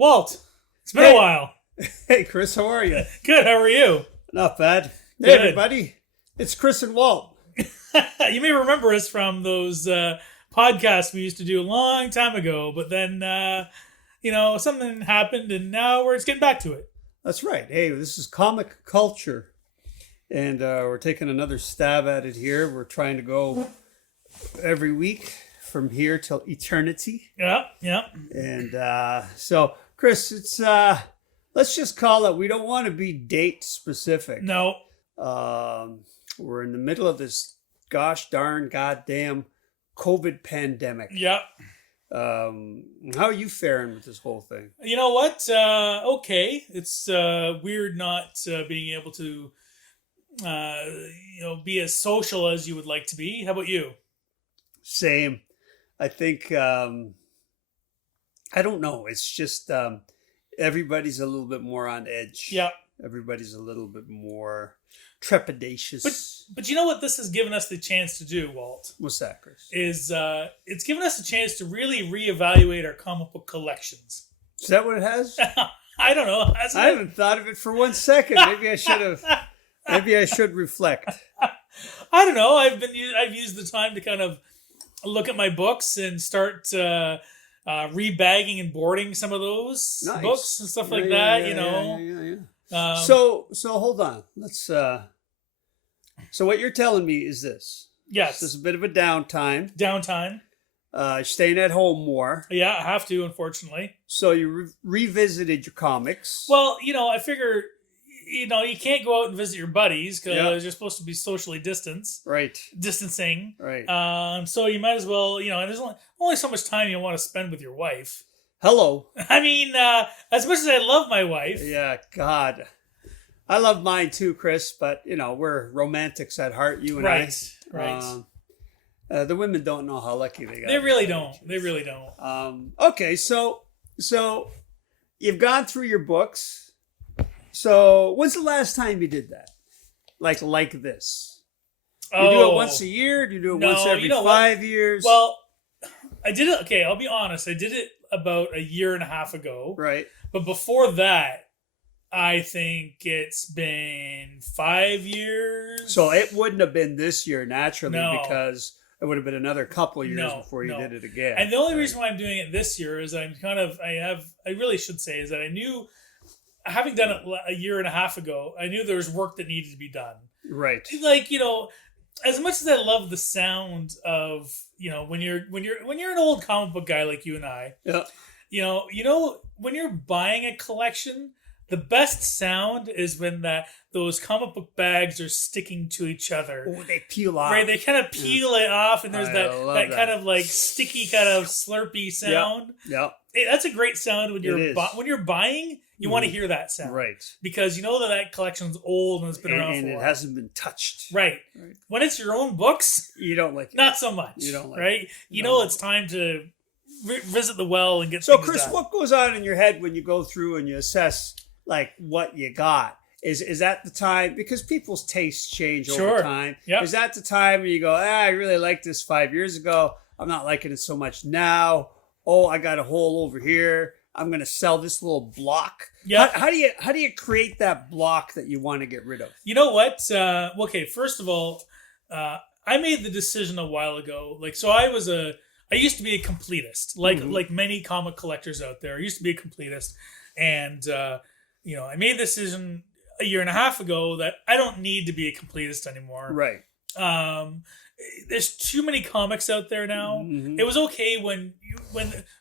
Walt, it's been a while. Hey, Chris, how are you? Good, how are you? Not bad. Good. Hey, everybody. It's Chris and Walt. You may remember us from those podcasts we used to do a long time ago, but then, something happened and now we're just getting back to it. That's right. Hey, this is comic culture. And we're taking another stab at it here. We're trying to go every week from here till eternity. Yeah. And so, Chris, it's let's just call it, we don't want to be date specific. No. We're in the middle of this gosh darn goddamn COVID pandemic. Yeah. How are you faring with this whole thing? You know what? Okay. It's weird not being able to, be as social as you would like to be. How about you? Same. I think, I don't know. It's just everybody's a little bit more on edge. Yeah. Everybody's a little bit more trepidatious. But you know what this has given us the chance to do, Walt? What's that, Chris? Is it's given us a chance to really reevaluate our comic book collections. Is that what it has? I don't know. I haven't thought of it for 1 second. Maybe I should have. Maybe I should reflect. I don't know. I've used the time to kind of look at my books and start rebagging and boarding some of those books and stuff like that. Yeah. So hold on. Let's. So what you're telling me is this. Yes. This is a bit of a downtime. Staying at home more. Yeah, I have to, unfortunately. So you revisited your comics. Well, I figure, you can't go out and visit your buddies because you're supposed to be socially distancing. Right. So you might as well, there's only so much time you want to spend with your wife. Hello. I mean, as much as I love my wife. Yeah, God. I love mine too, Chris, but, we're romantics at heart, you and I. Right. The women don't know how lucky they got. They really don't. Okay, so you've gone through your books. So when's the last time you did that? Like this? You do it once a year? Do you do it once every 5 years? Well, I did it. Okay, I'll be honest. I did it about a year and a half ago. Right. But before that, I think it's been 5 years. So it wouldn't have been this year naturally because it would have been another couple of years before you did it again. And the only reason why I'm doing it this year is I really should say is that I knew, having done it a year and a half ago, I knew there was work that needed to be done. Right. Like, as much as I love the sound of, when you're an old comic book guy like you and I, when you're buying a collection, the best sound is when those comic book bags are sticking to each other. Oh, they peel off. Right, they kind of peel it off, and there's that kind of like sticky, kind of slurpy sound. Yep. That's a great sound when you're buying. You want to hear that sound, right? Because you know that collection's old and it's been around and it hasn't been touched. Right. When it's your own books, you don't like it. Not so much. You don't like it. You know it's time to visit the well and get. So, Chris, what goes on in your head when you go through and you assess like what you got? Is that the time, because people's tastes change over time? Yep. Is that the time where you go, I really liked this 5 years ago. I'm not liking it so much now. Oh, I got a hole over here. I'm going to sell this little block. Yeah. How do you create that block that you want to get rid of? You know what? Okay, first of all, I made the decision a while ago. I used to be a completist, like many comic collectors out there. I used to be a completist, and I made the decision a year and a half ago that I don't need to be a completist anymore. Right. There's too many comics out there now. Mm-hmm. It was okay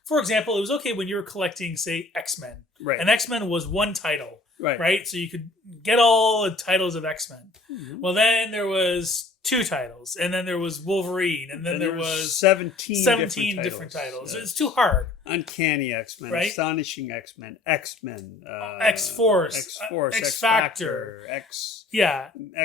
for example, it was okay when you were collecting, say, XMen. Right. And XMen was one title. Right. So you could get all the titles of X-Men. Mm-hmm. Well, then there was 2 titles, and then there was Wolverine, and then there was 17 different titles. It's too hard. Uncanny X-Men, right? Astonishing X-Men, X-Men, X-Force, X-Factor, X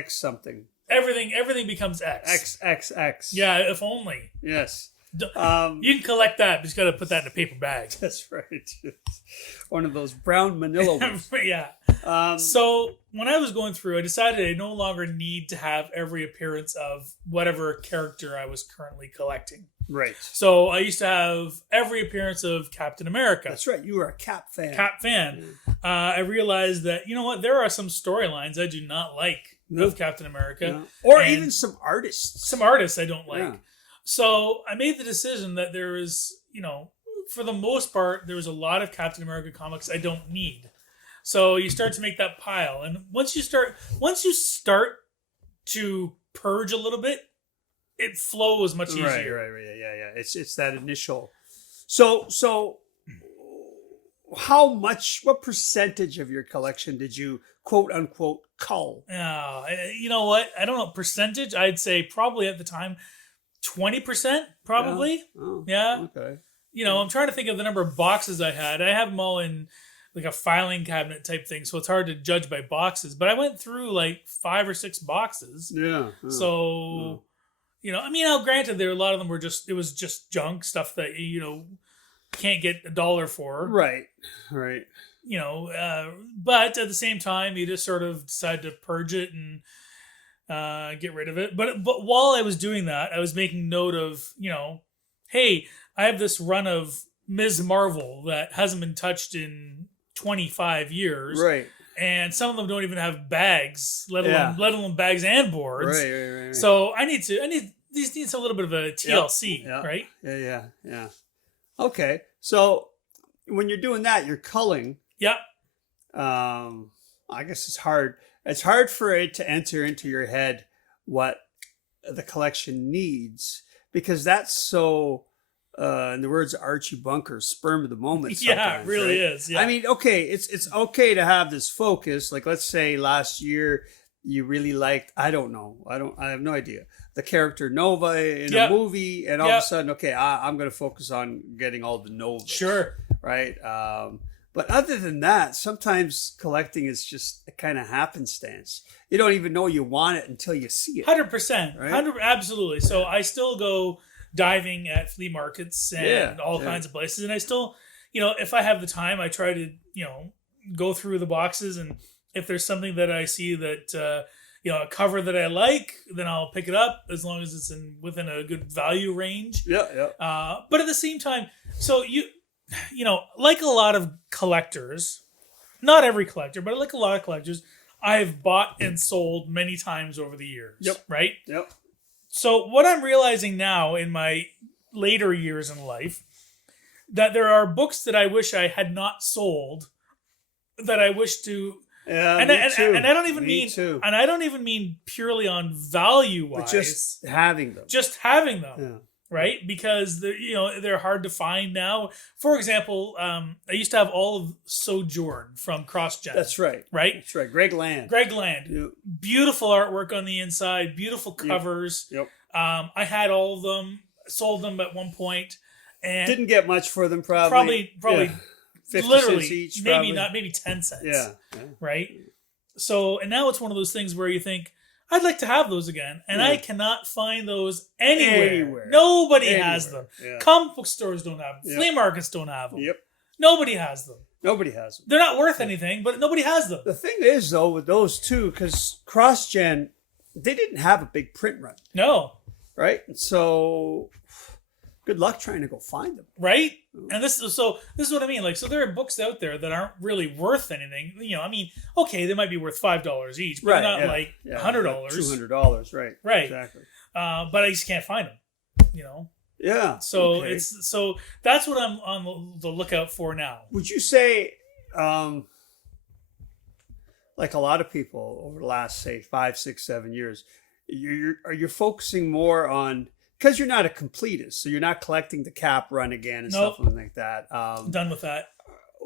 something. Everything becomes X. X. Yeah, if only. Yes. You can collect that, but you got to put that in a paper bag. That's right. One of those brown manila ones. Yeah. So when I was going through, I decided I no longer need to have every appearance of whatever character I was currently collecting. Right. So I used to have every appearance of Captain America. That's right. You were a Cap fan. Cap fan. Yeah. I realized that, you know what, there are some storylines I do not like of Captain America. Or even some artists. Some artists I don't like. Yeah. So I made the decision that there is, you know, for the most part, there was a lot of Captain America comics I don't need. So you start to make that pile. And once you start to purge a little bit, it flows much easier. Right. Yeah. It's that initial. So what percentage of your collection did you quote unquote cull? You know what? I don't know percentage. I'd say probably at the time 20%, probably. Yeah. Okay. You know, I'm trying to think of the number of boxes I had. I have them all in like a filing cabinet type thing, so it's hard to judge by boxes. But I went through like 5 or 6 boxes. Yeah. So, you know, I mean, now granted, there a lot of them were it was just junk stuff that you know can't get $1 for. Right. You know, but at the same time, you just sort of decide to purge it and get rid of it. But while I was doing that, I was making note of, you know, hey, I have this run of Ms. Marvel that hasn't been touched in 25 years. Right. And some of them don't even have bags, let alone bags and boards. Right. So these needs a little bit of a TLC, right? Yeah. Okay. So when you're doing that, you're culling. Yeah. I guess it's hard. It's hard for it to enter into your head what the collection needs, because that's so, in the words of Archie Bunker, sperm of the moment. Yeah, it really is. Yeah. I mean, okay, it's okay to have this focus. Like, let's say last year you really liked, I have no idea, the character Nova in a movie, and all of a sudden, okay, I'm going to focus on getting all the Novas. Sure. Right? But other than that, sometimes collecting is just a kind of happenstance. You don't even know you want it until you see it. 100%. Right? Absolutely. So I still go diving at flea markets and all kinds of places. And I still, you know, if I have the time, I try to, you know, go through the boxes. And if there's something that I see that, you know, a cover that I like, then I'll pick it up as long as it's within a good value range. Yeah. But at the same time, so you know, like a lot of collectors, not every collector, but like a lot of collectors, I've bought and sold many times over the years. Yep. Right? Yep. So what I'm realizing now in my later years in life, that there are books that I wish I had not sold, that I wish to, and I don't even mean purely on value wise, but just having them, yeah. Right? Because they're hard to find now. For example, I used to have all of Sojourn from CrossGen. That's right. Right? That's right. Greg Land. Yep. Beautiful artwork on the inside, beautiful covers. Yep. I had all of them, sold them at one point, and didn't get much for them probably 50 literally cents each, maybe 10 cents. Yeah. Right? So, and now it's one of those things where you think, I'd like to have those again, and I cannot find those anywhere. Nobody has them. Yeah. Comic book stores don't have them. Yep. Flea markets don't have them. Yep. Nobody has them. They're not worth anything, but nobody has them. The thing is, though, with those two, because CrossGen, they didn't have a big print run. No. Right? So good luck trying to go find them. Right? And this is what I mean. Like, so there are books out there that aren't really worth anything. You know, I mean, okay, they might be worth $5 each, but they're not like $100. $200, right. Right. Exactly. But I just can't find them, you know? Yeah. So that's what I'm on the lookout for now. Would you say, like a lot of people over the last, say, 5, 6, 7 years, you're focusing more on, because you're not a completist, so you're not collecting the Cap run again and stuff like that. Done with that.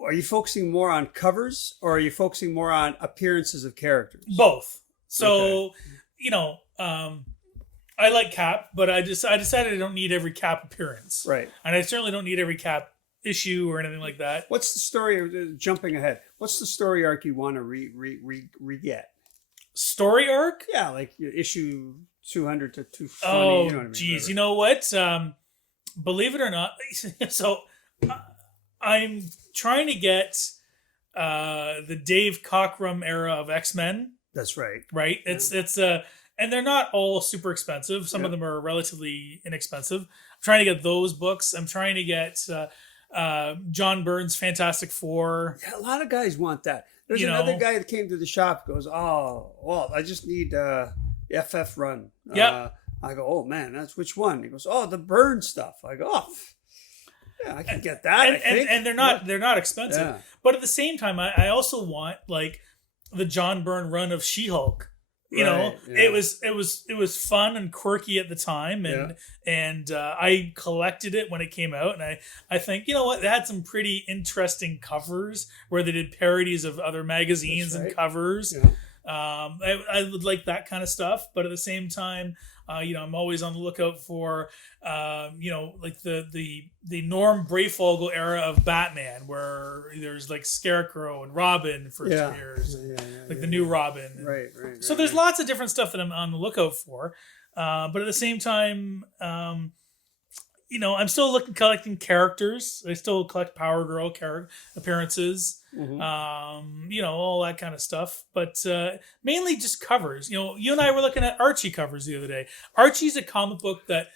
Are you focusing more on covers, or are you focusing more on appearances of characters? Both. So, you know, I like Cap, but I decided I don't need every Cap appearance. Right. And I certainly don't need every Cap issue or anything like that. What's the story, jumping ahead, what's the story arc you want to re-get? Story arc? Yeah, like issue 200 to 220. Oh, you know what I mean? Geez. You know what? Believe it or not, so I'm trying to get the Dave Cockrum era of X-Men. That's right. Right. Yeah. And they're not all super expensive. Some of them are relatively inexpensive. I'm trying to get those books. I'm trying to get John Byrne's Fantastic Four. Yeah, a lot of guys want that. There's another guy that came to the shop, goes, "Oh, well, I just need FF run." Yeah. I go, "Oh man, that's which one?" He goes, "Oh, the Byrne stuff." I go, "Oh, yeah, I can get that." And they're not expensive. Yeah. But at the same time, I also want like the John Byrne run of She-Hulk. It was fun and quirky at the time, and I collected it when it came out, and I think they had some pretty interesting covers where they did parodies of other magazines and covers. Yeah. I would like that kind of stuff, but at the same time, I'm always on the lookout for, like the Norm Breyfogle era of Batman, where there's like Scarecrow and Robin for years, the new Robin. Right. So there's lots of different stuff that I'm on the lookout for, but at the same time, I'm still collecting characters. I still collect Power Girl appearances, all that kind of stuff. But mainly just covers. You and I were looking at Archie covers the other day. Archie's a comic book that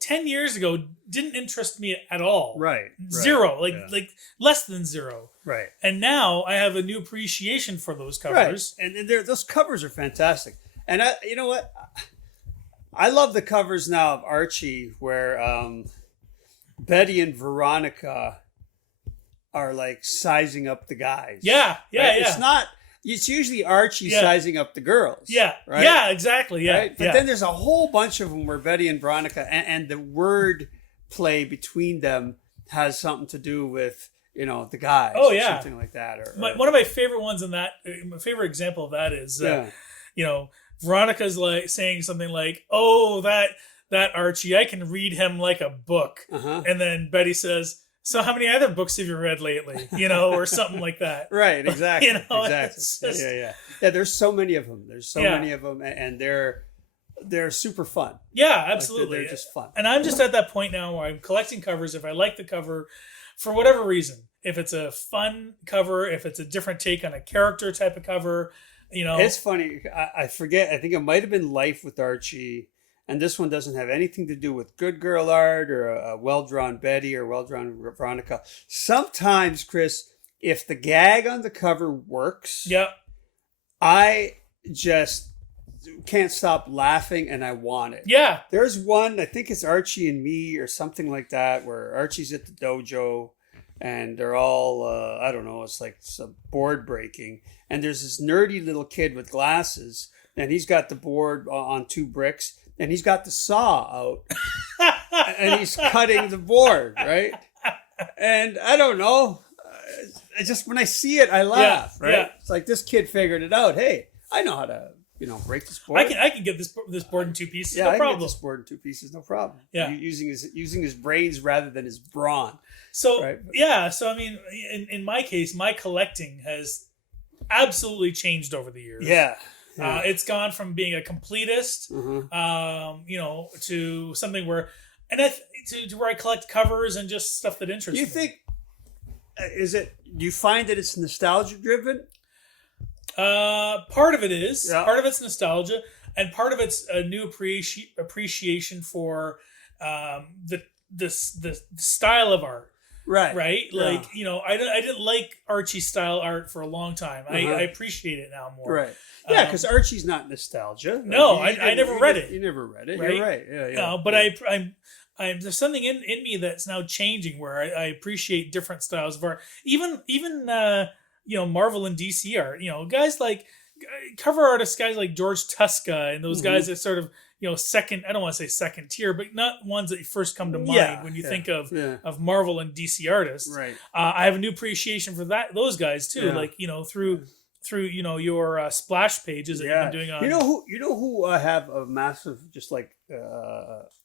10 years ago didn't interest me at all. Right. Zero, like less than zero. Right. And now I have a new appreciation for those covers. Right. And those covers are fantastic. And you know what? I love the covers now of Archie where Betty and Veronica are like sizing up the guys. Yeah. Right? It's usually Archie sizing up the girls. Yeah. Right? Yeah, exactly. Yeah. Right? But then there's a whole bunch of them where Betty and Veronica and the word play between them has something to do with, the guys. Oh, yeah. Something like that. One of my favorite ones in that, my favorite example of that is, Veronica's like saying something like, "Oh, that Archie, I can read him like a book." And then Betty says, "So how many other books have you read lately?" Or something like that. Right, exactly. Exactly. Just, yeah. There's so many of them. Many of them, and they're super fun. Yeah, absolutely. They're just fun. And I'm just at that point now where I'm collecting covers. If I like the cover, for whatever reason, if it's a fun cover, if it's a different take on a character type of cover. It's funny. I forget. I think it might have been Life with Archie, and this one doesn't have anything to do with good girl art or a well-drawn Betty or well-drawn Veronica. Sometimes, Chris, if the gag on the cover works, I just can't stop laughing and I want it. Yeah. There's one, I think it's Archie and Me or something like that, where Archie's at the dojo and they're all, I don't know, it's like some board breaking. And there's this nerdy little kid with glasses, and he's got the board on 2 bricks, and he's got the saw out, and he's cutting the board, right? And I don't know, I just when I see it, I laugh, right? Yeah. It's like this kid figured it out. Hey, I know how to, break this board. I can get this board in 2 pieces. Yeah, no I problem. can get this board in 2 pieces, no problem. Yeah, using his brains rather than his brawn. So right? So I mean, in my case, my collecting has absolutely changed over the years. Yeah. It's gone from being a completist, to something where, to where I collect covers and just stuff that interests me. Do you think, do you find that it's nostalgia driven? Part of it is. Yeah. Part of it's nostalgia, and part of it's a new appreciation for the style of art. Right. Yeah. Like, I didn't like Archie style art for a long time. I appreciate it now more. Right. Yeah, because Archie's not nostalgia. No, I never read it. You never read it. Right? You're right. Yeah. No, but I'm there's something in me that's now changing where I appreciate different styles of art. Even Marvel and DC art. Guys like cover artists, guys like George Tuska and those guys that sort of second. I don't want to say second tier, but not ones that first come to mind when you think of Marvel and DC artists. Right. I have a new appreciation for those guys too. Yeah. Like through your splash pages that you've been doing on. You know who I have a massive just like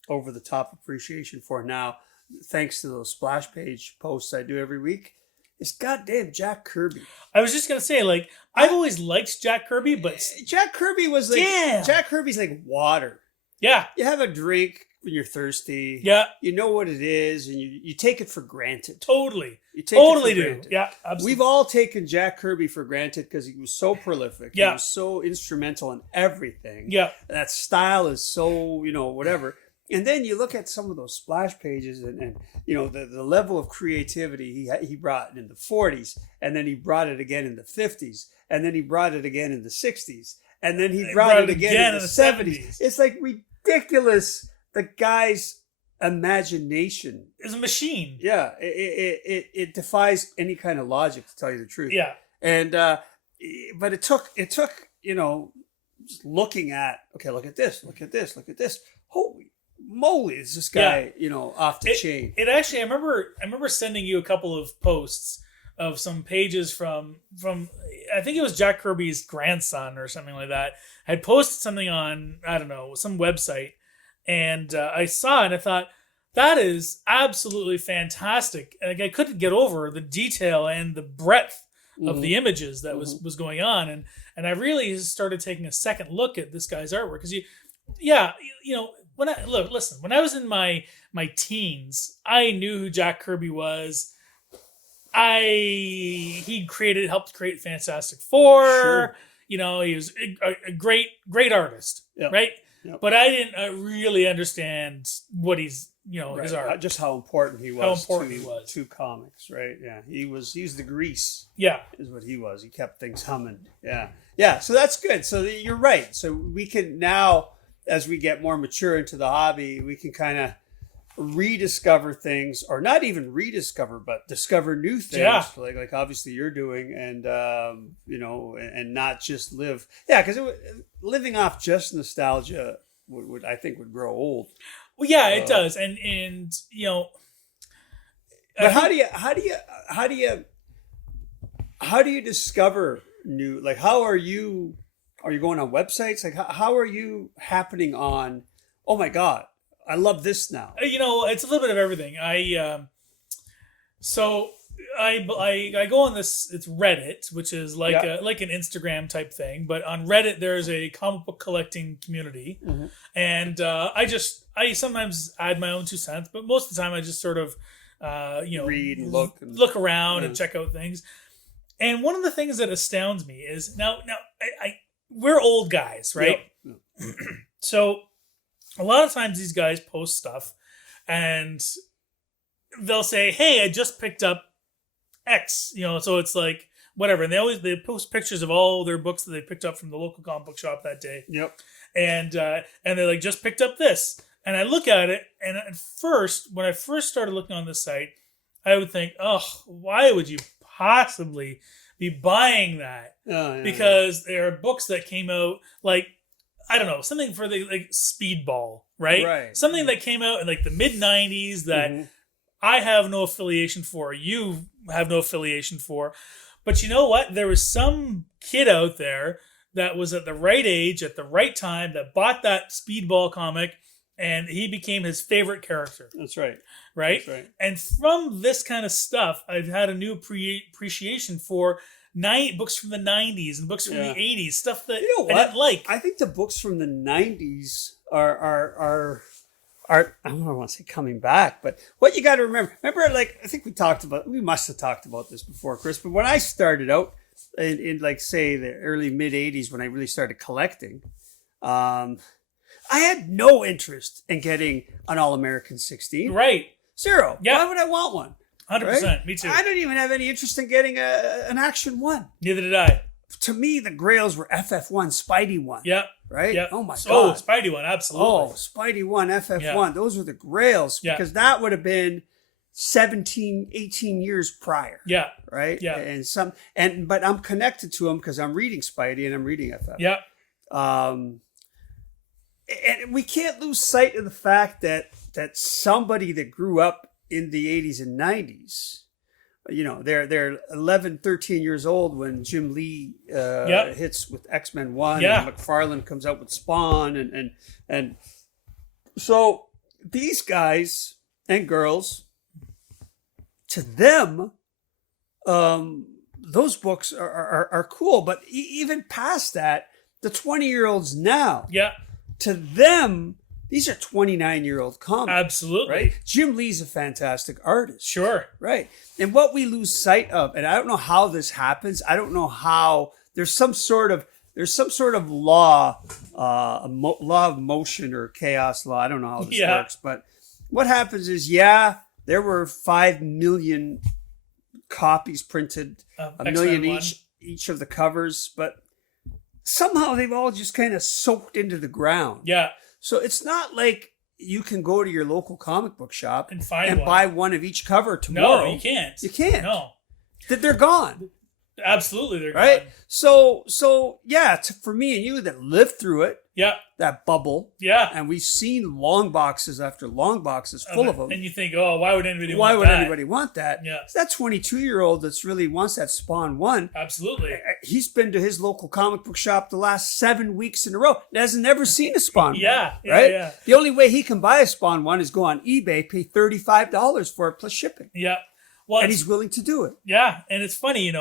over the top appreciation for now, thanks to those splash page posts I do every week. It's goddamn Jack Kirby. I was just gonna say, like, I've always liked Jack Kirby, but Jack Kirby was like Jack Kirby's like water. Yeah. You have a drink, when you're thirsty. Yeah. You know what it is, and you take it for granted. Totally. You take totally it for do. granted. Yeah, absolutely. We've all taken Jack Kirby for granted because he was so prolific. Yeah. He was so instrumental in everything. Yeah. That style is so, whatever. And then you look at some of those splash pages and the level of creativity he brought in the 40s, and then he brought it again in the 50s, and then he brought it again in the 60s, and then he brought it again in the 70s. It's like ridiculous. The guy's imagination is a machine. Yeah, it defies any kind of logic, to tell you the truth. Yeah. And but it took just looking at, okay, look at this. Holy moly, is this guy off the chain? It actually, I remember sending you a couple of posts of some pages from I think it was Jack Kirby's grandson or something like that. Had posted something on, I don't know, some website, and I saw it and I thought, that is absolutely fantastic. Like, I couldn't get over the detail and the breadth of the images that was going on, and I really started taking a second look at this guy's artwork, because when I was in my teens, I knew who Jack Kirby was. He helped create Fantastic Four. Sure. He was a great artist, right? Yep. But I didn't really understand what he's, his art. Just how important he was. To comics, right? Yeah, he's the grease. Yeah, is what he was. He kept things humming. Yeah. So that's good. So you're right. So we can now, as we get more mature into the hobby, we can kind of rediscover things, or not even rediscover, but discover new things. Yeah. Like obviously you're doing, and and not just live. Yeah, because living off just nostalgia would I think would grow old. Well, yeah, it does, and But how do you discover new? Like, how are you? Are you going on websites? Like, how are you happening on? Oh my God, I love this now. It's a little bit of everything. I go on this. It's Reddit, which is like an Instagram type thing. But on Reddit, there's a comic book collecting community, and I sometimes add my own 2 cents, but most of the time I just sort of read and look around and check out things. And one of the things that astounds me is now we're old guys, right? Yep. So a lot of times these guys post stuff and they'll say, "Hey, I just picked up X," so it's like whatever. And they post pictures of all their books that they picked up from the local comic book shop that day. Yep. And they're like, "Just picked up this." And I look at it, and at first, when I first started looking on this site, I would think, "Oh, why would you possibly be buying that?" Because there are books that came out, like, I don't know, something for the Speedball, right? Right. Something that came out in the mid 90s that I have no affiliation for, you have no affiliation for. But you know what? There was some kid out there that was at the right age, at the right time, that bought that Speedball comic, and he became his favorite character. That's right. Right? That's right. And from this kind of stuff, I've had a new appreciation for books from the 90s and books from the 80s, stuff that I didn't like. I think the books from the 90s are I don't want to say coming back, but what you got to remember, I think we must have talked about this before, Chris, but when I started out in say the early mid 80s, when I really started collecting, I had no interest in getting an All-American 16. Right. Zero. Yeah. Why would I want one? 100%. Right? Me too. I didn't even have any interest in getting an Action 1. Neither did I. To me, the grails were FF1, Spidey 1. Yep. Right? Yep. Oh, my God. Oh, Spidey 1, absolutely. Oh, Spidey 1, FF1. Those were the grails. Yeah. Because that would have been 17, 18 years prior. Yeah. Right? Yeah. But I'm connected to them because I'm reading Spidey and I'm reading FF. Yeah. And we can't lose sight of the fact that somebody that grew up in the 80s and 90s, they're 11, 13 years old when Jim Lee hits with X-Men 1 and McFarlane comes out with Spawn and so these guys and girls, to them, those books are cool, but even past that, the 20-year-olds now, to them, These are 29-year-old comics. Absolutely. Right? Jim Lee's a fantastic artist. Sure. Right. And what we lose sight of, and I don't know how this happens. I don't know how there's some sort of law, law of motion or chaos law. I don't know how this works, but what happens is, there were 5 million copies printed, a million each of the covers, but somehow they've all just kind of soaked into the ground. Yeah. So it's not like you can go to your local comic book shop and find buy one of each cover tomorrow. No, you can't. You can't. No. They're gone. Absolutely, they're right. Gone. So yeah, for me and you that lived through it, that bubble, and we've seen long boxes after long boxes full of them, and you think, oh, why would anybody want that? Yeah, it's that 22-year-old that's really wants that Spawn 1. Absolutely, he's been to his local comic book shop the last 7 weeks in a row and hasn't never seen a Spawn 1. Right. Yeah. The only way he can buy a Spawn 1 is go on eBay, pay $35 for it plus shipping. Yeah, well, and he's willing to do it. Yeah, and it's funny, and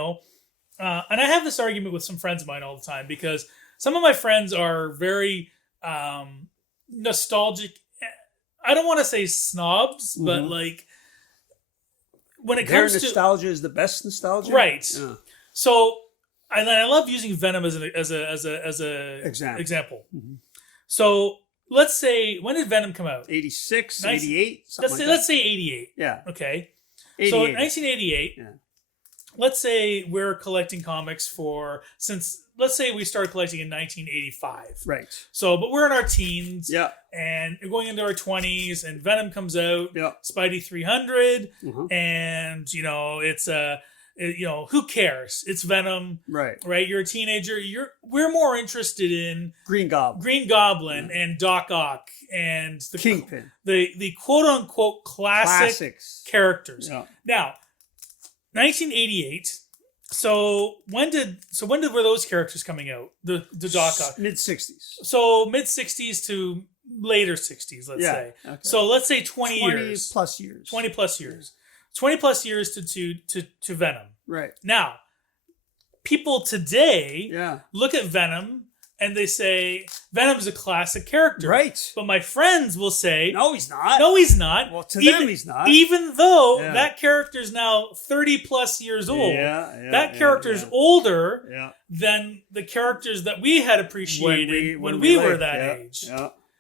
I have this argument with some friends of mine all the time because some of my friends are very nostalgic. I don't want to say snobs, but like when it comes to nostalgia is the best nostalgia, right? Yeah. So, and I love using Venom as a example. Mm-hmm. So let's say, when did Venom come out? 86, 88. Let's say 88. Yeah. Okay. 88. So in 1988. Yeah. Let's say we're collecting comics let's say we started collecting in 1985. Right. So, but we're in our teens. Yeah. And we're going into our 20s, and Venom comes out. Yeah. Spidey 300. Mm-hmm. And, it's who cares? It's Venom. Right. Right. You're a teenager. We're more interested in Green Goblin and Doc Ock and the Kingpin. The quote unquote classics characters. Yeah. Now, 1988. So when were those characters coming out? The Doc Ock mid 60s. So mid 60s to later 60s, let's say. Okay. So let's say 20 years. 20 plus years. 20 plus years to Venom. Right. Now, people today look at Venom and they say, Venom's a classic character. Right. But my friends will say, no, he's not. No, he's not. Well, to them, he's not. Even though that character's now 30 plus years old. That character's older than the characters that we had appreciated when we were that age.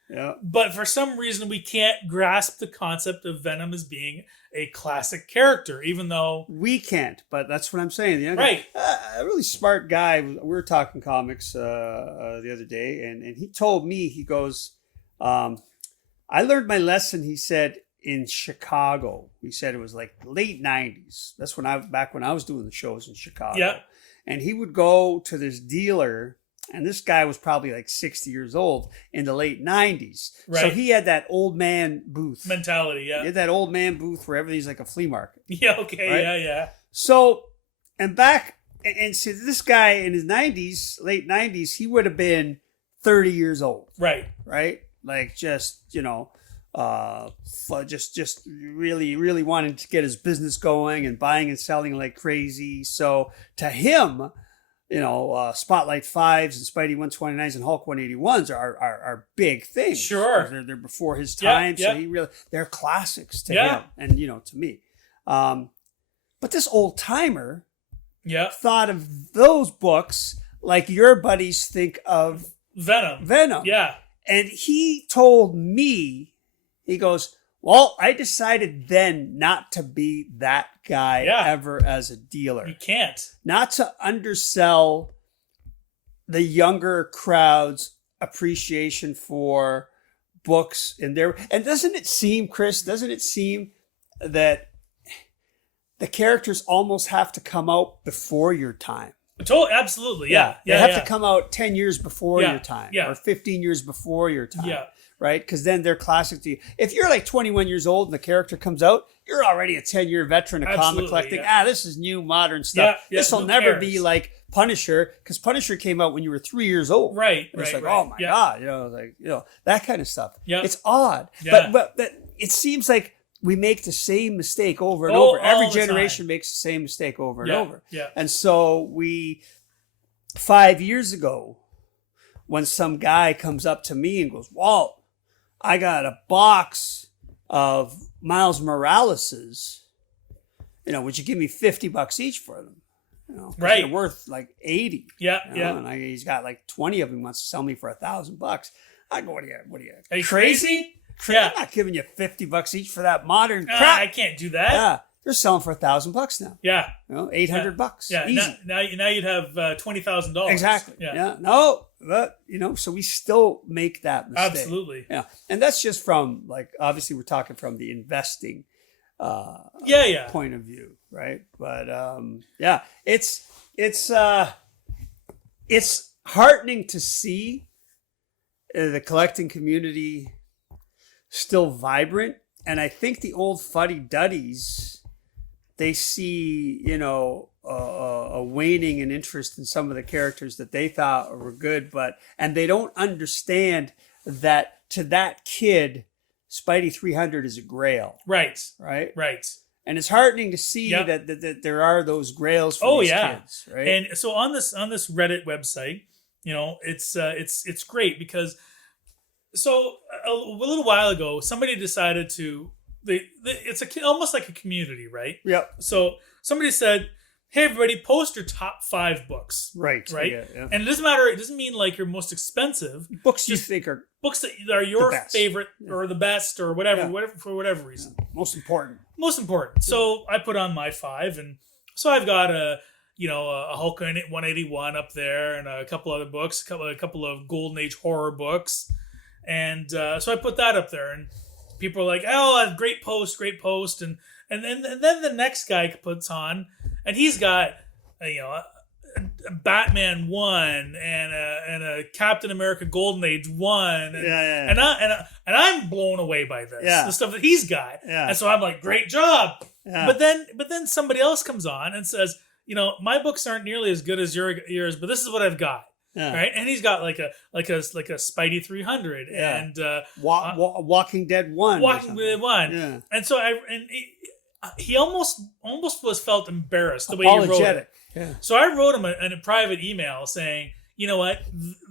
Yeah. But for some reason, we can't grasp the concept of Venom as being a classic character, even though we can't. But that's what I'm saying. Right. A really smart guy. We were talking comics the other day, and he told me, he goes, I learned my lesson, he said, in Chicago. He said it was like late 90s. That's back when I was doing the shows in Chicago. Yeah. And he would go to this dealer. And this guy was probably like 60 years old in the late 90s. Right. So he had that old man booth mentality. Yeah. He had that old man booth where everything's like a flea market. Yeah. Okay. Right? Yeah. So, and so this guy in his 90s, late 90s, he would have been 30 years old. Right. Right. Like just really, really wanting to get his business going and buying and selling like crazy. So to him, Spotlight 5s and Spidey 129s and Hulk 181s are big things. Sure. They're before his time. So they're classics to him and, to me. But this old timer thought of those books like your buddies think of Venom. Yeah. And he told me, he goes, well, I decided then not to be that guy ever as a dealer. You can't. Not to undersell the younger crowd's appreciation for books and doesn't it seem, Chris, that the characters almost have to come out before your time? Absolutely, yeah. They have to come out 10 years before your time or 15 years before your time. Yeah. Right? Because then they're classic to you. If you're like 21 years old and the character comes out, you're already a 10-year veteran of comic collecting. This is new, modern stuff. This will never be like Punisher, because Punisher came out when you were 3 years old. Right. It's oh my God, that kind of stuff. Yeah. It's odd. Yeah. But it seems like we make the same mistake over and over. Every generation makes the same mistake over and over. Yeah. And so 5 years ago, when some guy comes up to me and goes, Walt, I got a box of Miles Morales's, would you give me $50 each for them? Right. They're worth like 80. Yeah, And he's got like 20 of them. He wants to sell me for $1,000. I go, what are you? Are you crazy? Yeah. I'm not giving you $50 each for that modern crap. I can't do that. Yeah. They're selling for $1,000 now. Yeah. $800. Yeah. Easy. Now you'd have $20,000. Exactly. Yeah. No, but, so we still make that mistake. Absolutely. Yeah. And that's just from, like, obviously we're talking from the investing point of view, right? But it's heartening to see the collecting community still vibrant, and I think the old fuddy-duddies, they see a waning in interest in some of the characters that they thought were good, and they don't understand that to that kid, Spidey 300 is a grail. Right. And it's heartening to see that there are those grails for these kids, right? And so on this Reddit website, it's great because a little while ago somebody decided to it's almost like a community, right? Yep. So somebody said, "Hey everybody, post your top 5 books." Right. Yeah. And it doesn't matter. It doesn't mean like your most expensive books. You think are books that are your favorite or the best or whatever, for whatever reason. Most important. So I put on my 5, and so I've got a Hulk 181 up there, and a couple other books, a couple of Golden Age horror books, and so I put that up there, and people are like, "Oh, great post," and then the next guy puts on, and he's got a Batman 1 and a Captain America Golden Age 1, and I'm blown away by this, the stuff that he's got, and so I'm like, great job, but then somebody else comes on and says, my books aren't nearly as good as yours, but this is what I've got. Right, and he's got like a Spidey 300 and Walking Dead 1. Walking Dead 1, and so he almost was felt embarrassed the way he wrote it. Yeah. So I wrote him in a private email saying, you know what,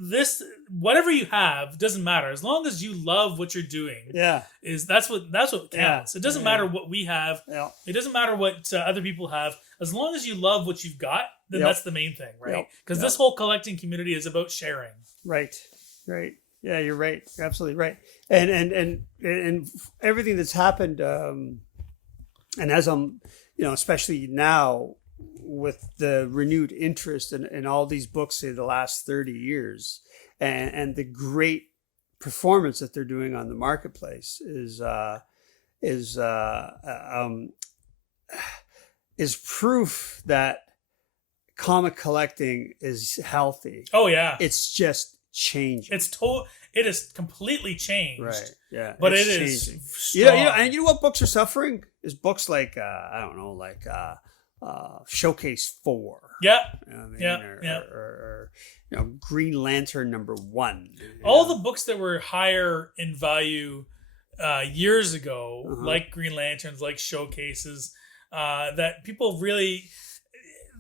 this whatever you have doesn't matter as long as you love what you're doing. That's what counts. It doesn't matter what we have. It doesn't matter what other people have. As long as you love what you've got, then that's the main thing, right? Because this whole collecting community is about sharing. Right. Yeah, you're right. You're absolutely right. And everything that's happened, and as I'm, especially now with the renewed interest in all these books in the last 30 years, and the great performance that they're doing on the marketplace is proof that comic collecting is healthy. Oh yeah, it's just changing. It is completely changed. Right. Yeah. But it is strong. And you know what books are suffering is books like Showcase 4. Yeah. Or Green Lantern #1. All the books that were higher in value years ago, like Green Lanterns, like Showcases, that people really,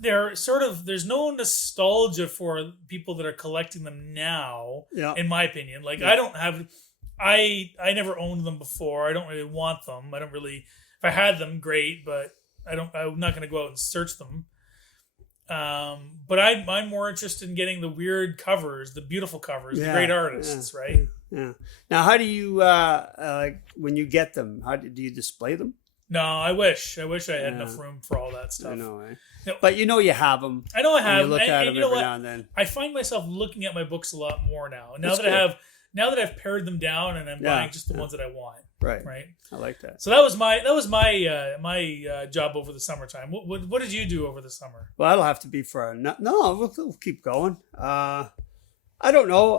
there's no nostalgia for people that are collecting them now, in my opinion. Like I never owned them before. I don't really want them. If I had them, great, but I'm not going to go out and search them. But I'm more interested in getting the weird covers, the beautiful covers, the great artists, right? Yeah. Now, how do you, when you get them, do you display them? No, I wish I had enough room for all that stuff. I know, but you have them. I know I have. You look at them every now and then. I find myself looking at my books a lot more now. Now that I've pared them down and I'm buying just the ones that I want. Right. I like that. So that was my job over the summertime. What did you do over the summer? Well, that'll have to be for we'll keep going. I don't know.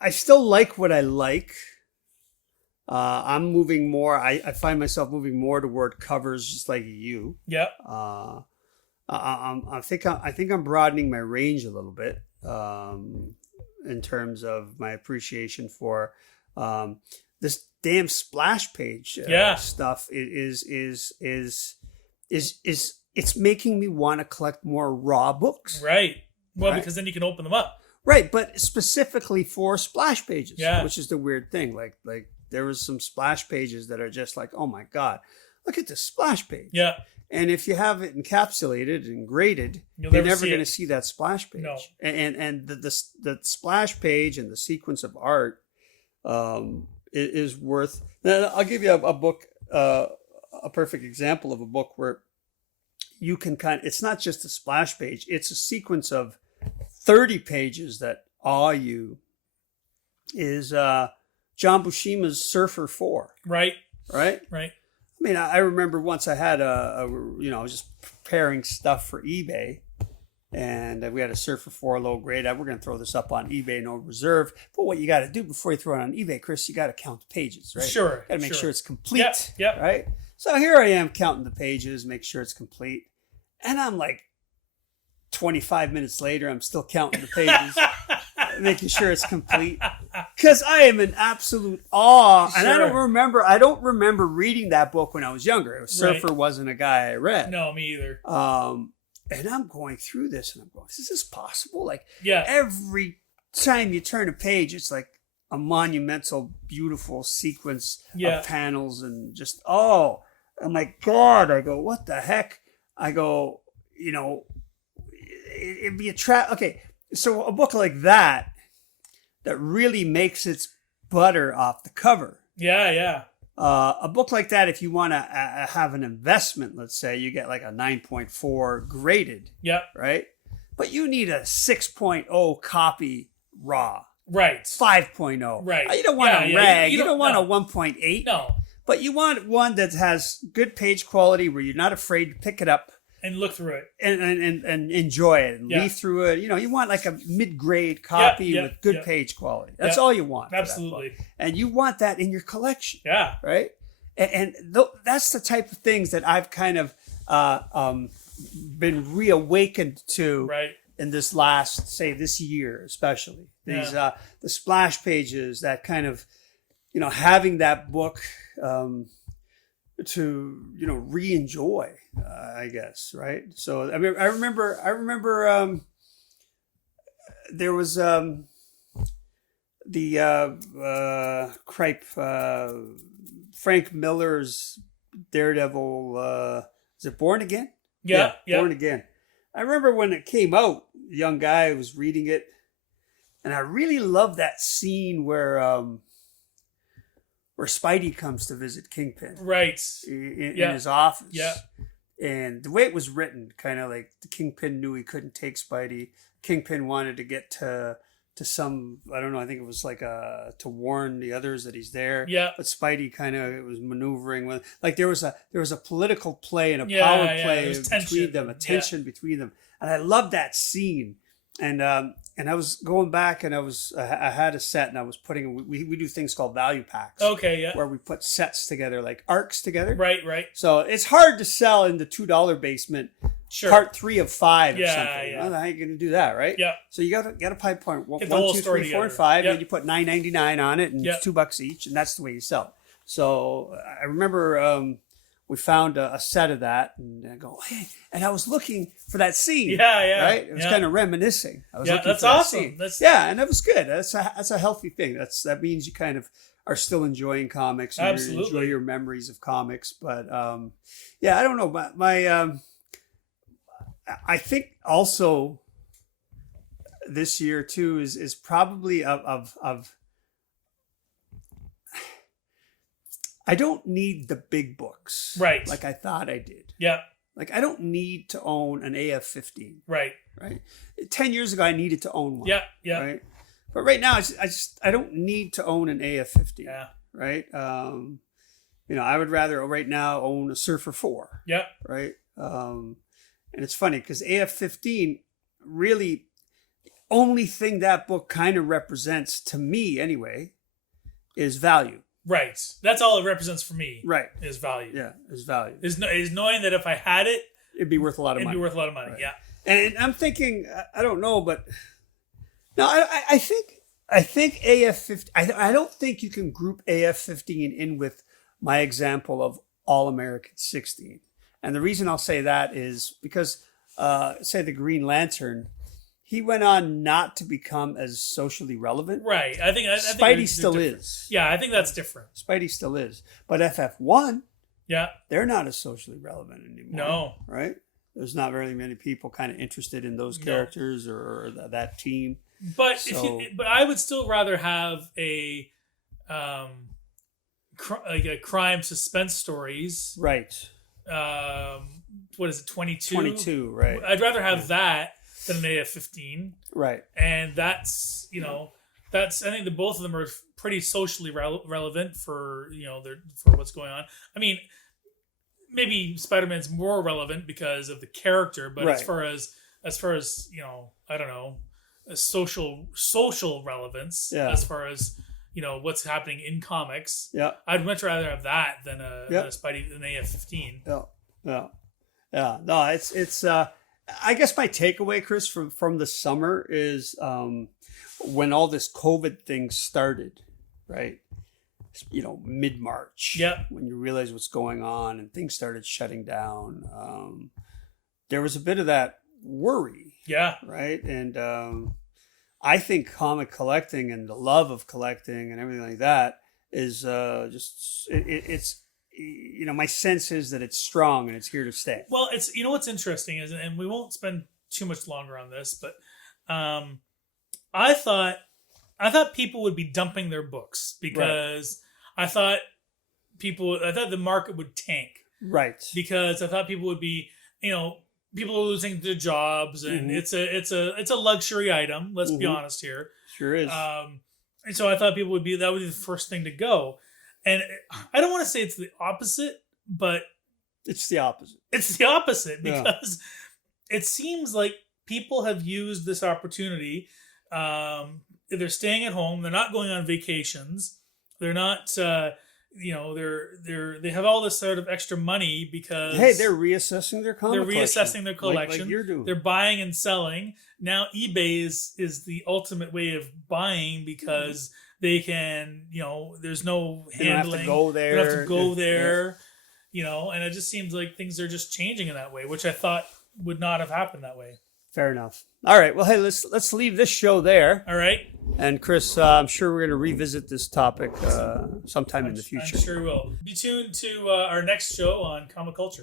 I still like what I like. I'm moving more. I find myself moving more toward covers, just like you. Yeah. I think I'm broadening my range a little bit. In terms of my appreciation for this damn splash page stuff is it's making me want to collect more raw books. Right. Well, because then you can open them up. Right, but specifically for splash pages, Yeah. which is the weird thing. Like there was some splash pages that are just like, oh my God, look at this splash page. Yeah. And if you have it encapsulated and graded, you're never going to see that splash page. No. And the splash page and the sequence of art is worth. I'll give you a book, a perfect example of a book where you can it's not just a splash page, it's a sequence of 30 pages that awe you, is John Buscema's Surfer 4. Right. Right? Right. I mean, I remember once I had I was just preparing stuff for eBay, and we had a Surfer 4 low grade. We're going to throw this up on eBay, no reserve. But what you got to do before you throw it on eBay, Chris, you got to count the pages, right? Sure. Got to make sure it's complete. Yeah. Right? So here I am counting the pages, make sure it's complete. And I'm like, 25 minutes later, I'm still counting the pages, making sure it's complete. Because I am in absolute awe. Sure. And I don't remember reading that book when I was younger. Surfer wasn't a guy I read. No, me either. And I'm going through this and I'm going, is this possible? Like, yeah. Every time you turn a page, it's like a monumental, beautiful sequence of panels and just, oh my God. I go, what the heck? I go, it'd be a trap. Okay, so a book like that really makes its butter off the cover. Yeah. A book like that, if you want to have an investment, let's say you get like a 9.4 graded. Yeah. Right? But you need a 6.0 copy raw. Right. 5.0. Right. You don't want a rag. You don't want a 1.8. No. But you want one that has good page quality where you're not afraid to pick it up and look through it and enjoy it and leaf through it. You want like a mid-grade copy with good page quality. That's all you want. Absolutely. And you want that in your collection. Yeah. Right? And that's the type of things that I've kind of been reawakened to in this last, say, this year especially. These the splash pages, that kind of, having that book to re-enjoy, I guess, right? So I mean, I remember there was Frank Miller's Daredevil. Is it Born Again? Yeah. Born Again. I remember when it came out, a young guy was reading it, and I really loved that scene where Spidey comes to visit Kingpin. Right. In his office. Yeah. And the way it was written, kind of like the Kingpin knew he couldn't take Spidey. Kingpin wanted to get to some, I don't know, I think it was like to warn the others that he's there. Yeah. But Spidey kind of was maneuvering with, like there was a political play and a power play between them, a tension between them. And I loved that scene. And I was going back and I had a set and I was putting, we do things called value packs. Okay, yeah. Where we put sets together, like arcs together. Right. So it's hard to sell in the $2 basement. Sure. Part 3 of 5 or something. Yeah. How are you going to do that, right? Yeah. So you got to pipe point 1, 2, 3, 4, and 5, and you put $9.99 on it, and it's $2 each, and that's the way you sell it. So I remember we found a set of that, and I go, hey, and I was looking for that scene. Yeah. Right? It was kind of reminiscing. I was looking that's for that awesome. Scene. And that was good. That's a healthy thing. That means you kind of are still enjoying comics. And Absolutely. You enjoy your memories of comics. But I don't know. My I think also this year too is probably of I don't need the big books, right? Like I thought I did. Yeah. Like I don't need to own an AF-15. Right. 10 years ago, I needed to own one. Yeah. Right. But right now, I don't need to own an AF-15. Yeah. Right. I would rather right now own a Surfer 4. Yeah. Right. And it's funny because AF-15 really, the only thing that book kind of represents to me anyway is value. Right. That's all it represents for me. Right. Is value. Yeah, is value. Is knowing that if I had it, it'd be worth a lot of money. It'd be worth a lot of money, right. Yeah. And I'm thinking, I don't know, but no, I think AF-15, I don't think you can group AF-15 in with my example of All-American 16. And the reason I'll say that is because, say the Green Lantern, he went on not to become as socially relevant. Right. I think Spidey still is. Yeah, I think that's different. Spidey still is. But FF1, yeah, they're not as socially relevant anymore. No. Right? There's not very many people kind of interested in those characters or that team. But but I would still rather have a crime suspense stories. Right. What is it? 22. 22. Right. I'd rather have that than an AF-15. Right. And that's I think that both of them are pretty socially relevant for for what's going on. I mean, maybe Spider-Man's more relevant because of the character, but as far as I don't know, a social relevance as far as what's happening in comics. Yeah, I'd much rather have that than a Spidey than AF-15. Yeah. No, it's. I guess my takeaway, Chris, from the summer is when all this COVID thing started, right? Mid-March. Yeah. When you realize what's going on and things started shutting down, there was a bit of that worry. Yeah. Right. And I think comic collecting and the love of collecting and everything like that is it's my sense is that it's strong and it's here to stay. Well, it's what's interesting is, and we won't spend too much longer on this, but I thought people would be dumping their books because I thought the market would tank. Right. Because I thought people would be, people are losing their jobs, and it's a luxury item. Let's be honest here. Sure is. And so I thought that would be the first thing to go. And I don't want to say it's the opposite, but it's the opposite. It's the opposite because it seems like people have used this opportunity. They're staying at home. They're not going on vacations. They're not, they have all this sort of extra money because they're reassessing their their collection. Like you're doing. They're buying and selling. Now eBay is the ultimate way of buying because they can, there's no handling. They don't have to go there. They don't have to go there. And it just seems like things are just changing in that way, which I thought would not have happened that way. Fair enough. All right. Well, hey, let's leave this show there. All right. And Chris, I'm sure we're going to revisit this topic sometime in the future. I'm sure we will. Be tuned to our next show on Comic Culture.